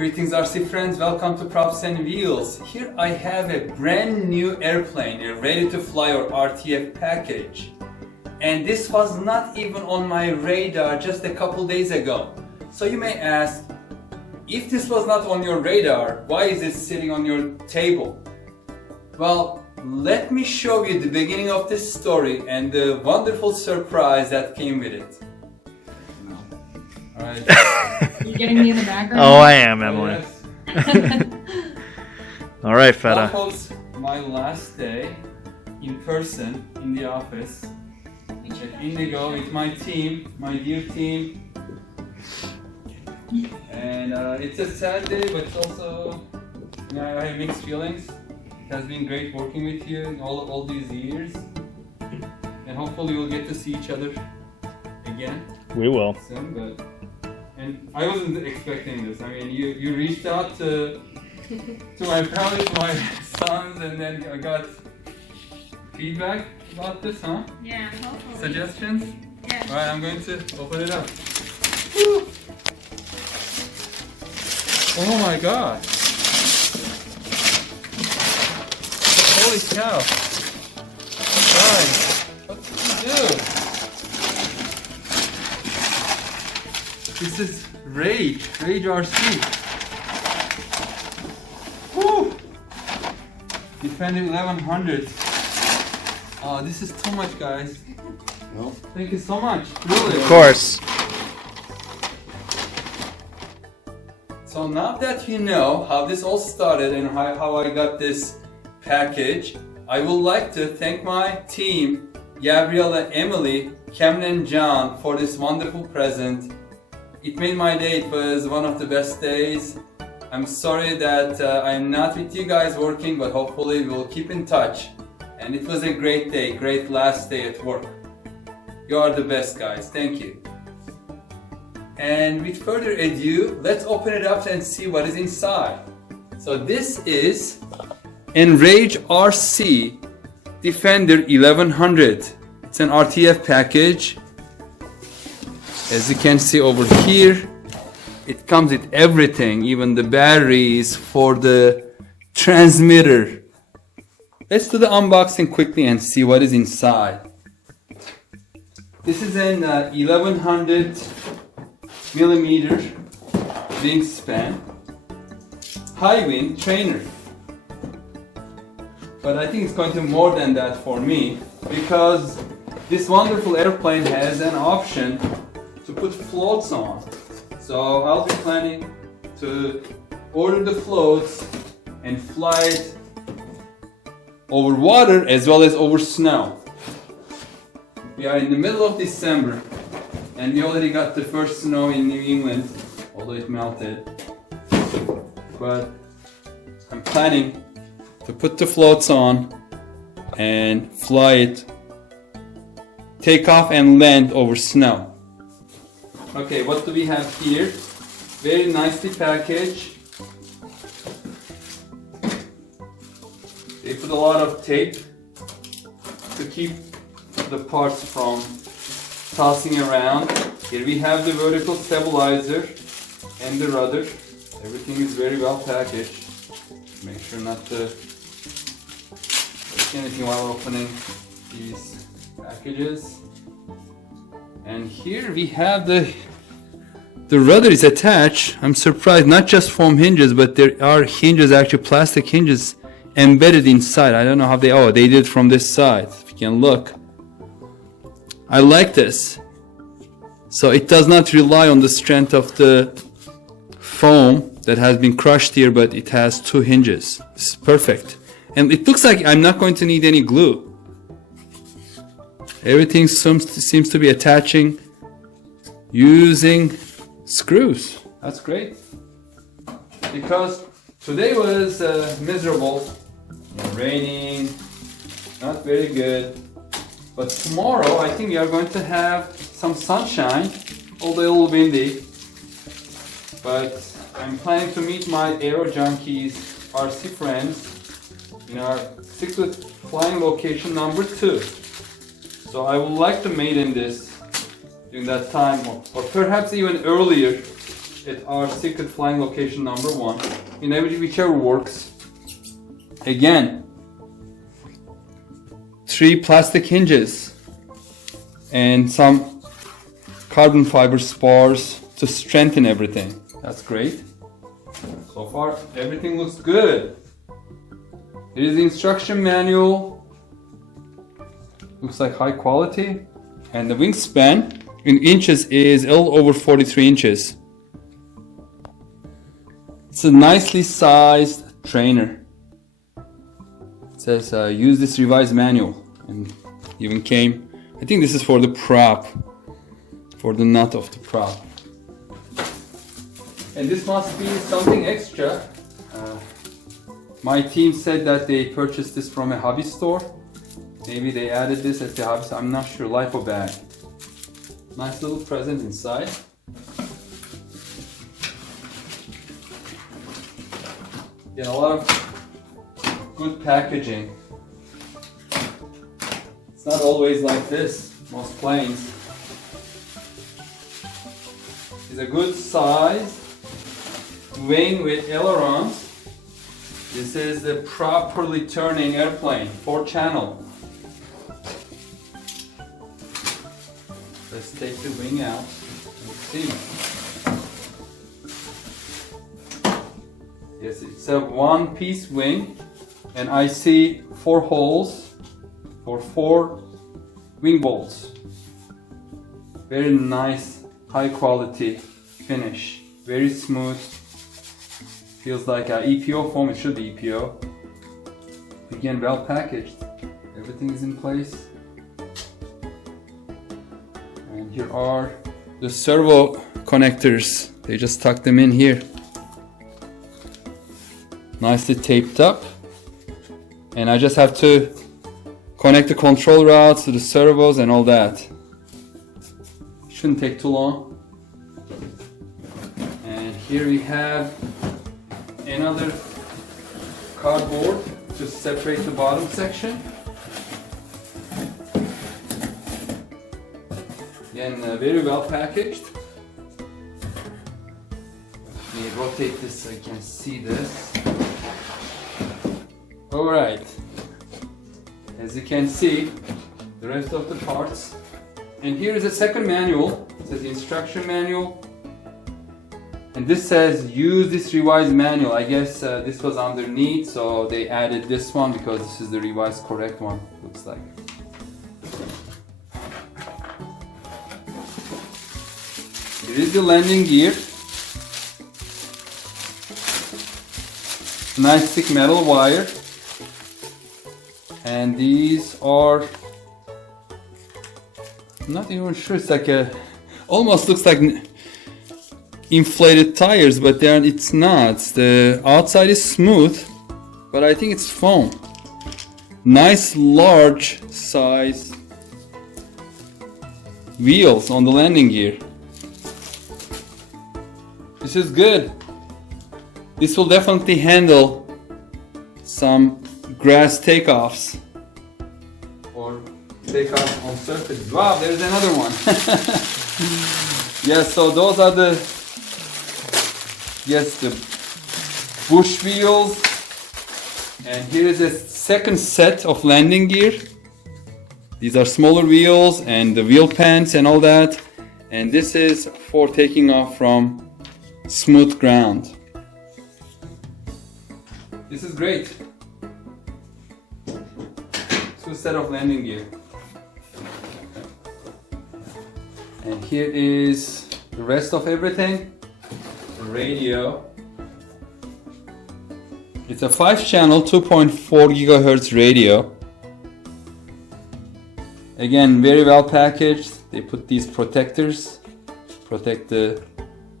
Greetings RC friends, welcome to Props and Wheels. Here I have a brand new airplane, a ready to fly or RTF package. And this was not even on my radar just a couple days ago. So you may ask, if this was not on your radar, why is it sitting on your table? Well, let me show you the beginning of this story and the wonderful surprise that came with it. Alright. You getting me in the background? Oh, I am, Emily. Yes. All right, Well, Feta. folks, my last day in person in the office at Indigo with my team, my dear team. And it's a sad day, but it's also, I have mixed feelings. It has been great working with you in all these years. And hopefully we'll get to see each other again We will. soon. And I wasn't expecting this. I mean, you reached out to my family, to my sons, and then I got feedback about this, huh? Yeah, hopefully. Suggestions? Yeah. Alright, I'm going to open it up. Woo. Oh my god! Holy cow! Guys, what did you do? This is Rage RC. Woo! Defender 1100. Oh, this is too much, guys. No. Thank you so much. Really. Of course. So now that you know how this all started and how I got this package, I would like to thank my team, Gabriella, Emily, Cameron, and John, for this wonderful present. It made my day. It was one of the best days. I'm sorry that I'm not with you guys working, but hopefully we'll keep in touch. And it was a great day, great last day at work. You are the best, guys. Thank you. And with further ado, let's open it up and see what is inside. So this is Enrage RC Defender 1100. It's an RTF package. As you can see over here, it comes with everything, even the batteries for the transmitter. Let's do the unboxing quickly and see what is inside. This is an 1100 millimeter wingspan, high wing trainer. But I think it's going to be more than that for me, because this wonderful airplane has an option to put floats on. So I'll be planning to order the floats and fly it over water as well as over snow. We are in the middle of December and we already got the first snow in New England, although it melted. But I'm planning to put the floats on and fly it, take off and land over snow. Okay, what do we have here? Very nicely packaged. They put a lot of tape to keep the parts from tossing around. Here we have the vertical stabilizer and the rudder. Everything is very well packaged. Make sure not to break anything while opening these packages. And here we have the rudder is attached. I'm surprised, not just foam hinges, but there are hinges, actually plastic hinges embedded inside. I don't know how they did from this side. If you can look. I like this. So it does not rely on the strength of the foam that has been crushed here, but it has two hinges. This is perfect. And it looks like I'm not going to need any glue. Everything seems to be attaching using screws. That's great. Because today was miserable, raining, not very good. But tomorrow I think we are going to have some sunshine, although a little windy. But I'm planning to meet my Aero Junkies RC friends in our secret flying location number 2. So I would like to mate in this during that time, or perhaps even earlier, at our secret flying location number 1. In whichever works. Again, 3 plastic hinges and some carbon fiber spars to strengthen everything. That's great. So far, everything looks good. Here is the instruction manual. Looks like high quality. And the wingspan in inches is a little over 43 inches. It's a nicely sized trainer. It says use this revised manual, and even came, I think this is for the prop, for the nut of the prop. And this must be something extra. My team said that they purchased this from a hobby store. Maybe they added this at the hobby store, I'm not sure. LiPo bag. Nice little present inside. Yeah, a lot of good packaging. It's not always like this, most planes. It's a good size wing with ailerons. This is the properly turning airplane, 4-channel. Let's take the wing out and see. Yes, it's a 1-piece wing, and I see 4 holes for 4 wing bolts. Very nice, high quality finish. Very smooth. Feels like a EPO foam. It should be EPO. Again, well packaged. Everything is in place. And here are the servo connectors. They just tucked them in here. Nicely taped up. And I just have to connect the control routes to the servos and all that. Shouldn't take too long. And here we have another cardboard to separate the bottom section. Again, very well packaged. Let me rotate this so you can see this. Alright, as you can see, the rest of the parts. And here is a second manual. It says instruction manual. And this says use this revised manual. I guess this was underneath, so they added this one because this is the revised correct one, looks like. Here is the landing gear. Nice thick metal wire. And these are, I'm not even sure, it's like a, almost looks like inflated tires, but it's not. The outside is smooth, but I think it's foam. Nice large size wheels on the landing gear. This is good. This will definitely handle some grass takeoffs or takeoff on surface. Wow, there's another one. Yes, so those are the, yes, the bush wheels. And here is a second set of landing gear. These are smaller wheels and the wheel pants and all that. And this is for taking off from smooth ground. This is great. 2 set of landing gear. And here is the rest of everything. The radio. It's a 5-channel 2.4 gigahertz radio. Again, very well packaged. They put these protectors, protect the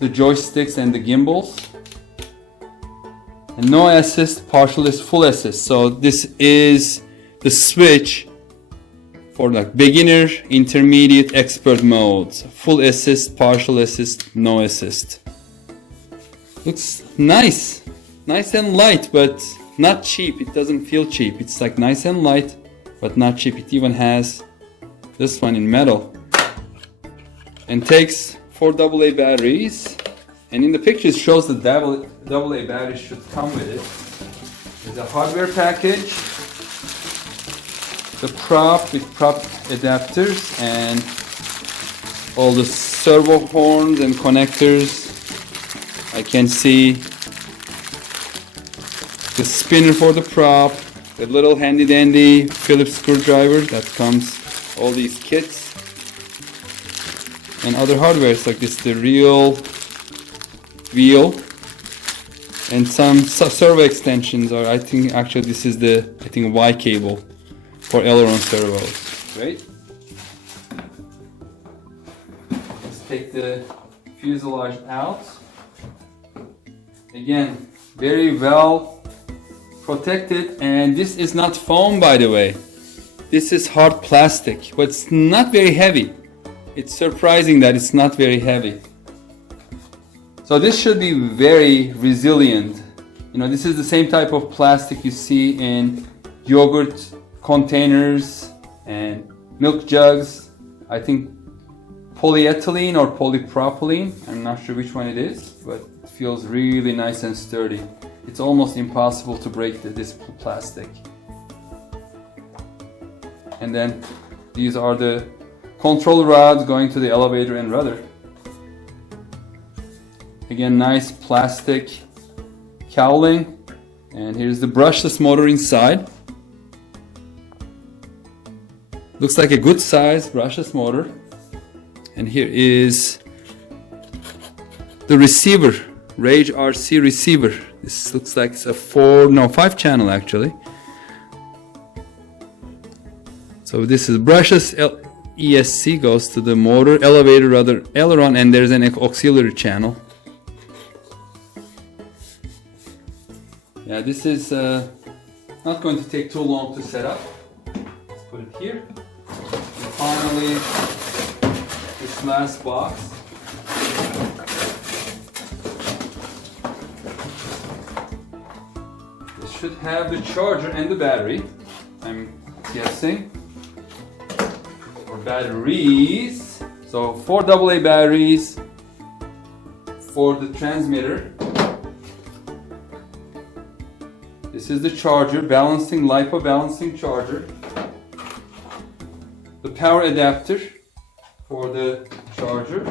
joysticks and the gimbals. And no assist, partial assist, full assist. So this is the switch for like beginner, intermediate, expert modes. Full assist, partial assist, no assist. Looks nice. Nice and light, but not cheap. It doesn't feel cheap. It's like nice and light, but not cheap. It even has this one in metal. And takes 4 AA batteries. And in the picture it shows the AA battery should come with it. There's a hardware package, the prop with prop adapters, and all the servo horns and connectors. I can see the spinner for the prop, the little handy dandy Phillips screwdriver that comes, all these kits, and other hardware like this, the real wheel, and some servo extensions, or I think actually this is the Y cable for aileron servos. Great. Let's take the fuselage out. Again, very well protected, and this is not foam, by the way. This is hard plastic, but it's not very heavy. It's surprising that it's not very heavy. So this should be very resilient. You know, this is the same type of plastic you see in yogurt containers and milk jugs. I think polyethylene or polypropylene. I'm not sure which one it is, but it feels really nice and sturdy. It's almost impossible to break this plastic. And then these are the control rods going to the elevator and rudder. Again, nice plastic cowling. And here's the brushless motor inside. Looks like a good size brushless motor. And here is the receiver, Rage RC receiver. This looks like it's a 5 channel actually. So this is brushless ESC, goes to the motor, elevator, rudder, aileron, and there's an auxiliary channel. Yeah, this is not going to take too long to set up. Let's put it here. And finally, this last box. This should have the charger and the battery, I'm guessing. Or batteries. So 4 AA batteries for the transmitter. This is the charger, LiPo balancing charger. The power adapter for the charger.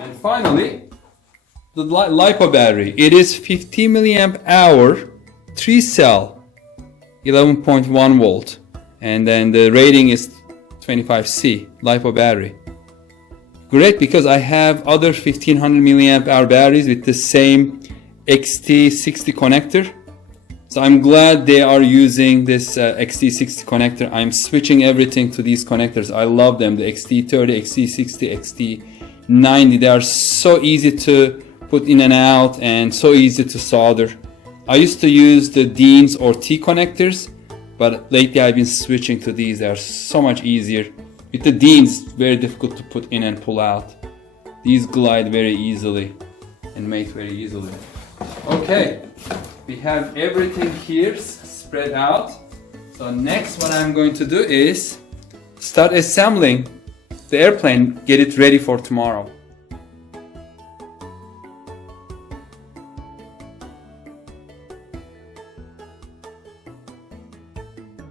And finally, the LiPo battery. It is 50 milliamp hour, 3 cell, 11.1 volt. And then the rating is 25C, LiPo battery. Great, because I have other 1500 milliamp hour batteries with the same XT60 connector. So I'm glad they are using this XT60 connector. I'm switching everything to these connectors. I love them, the XT30, XT60, XT90. They are so easy to put in and out and so easy to solder. I used to use the Dean's or T connectors, but lately I've been switching to these. They are so much easier. With the Dean's, very difficult to put in and pull out. These glide very easily and mate very easily. Okay, we have everything here spread out. So next what I'm going to do is start assembling the airplane, get it ready for tomorrow.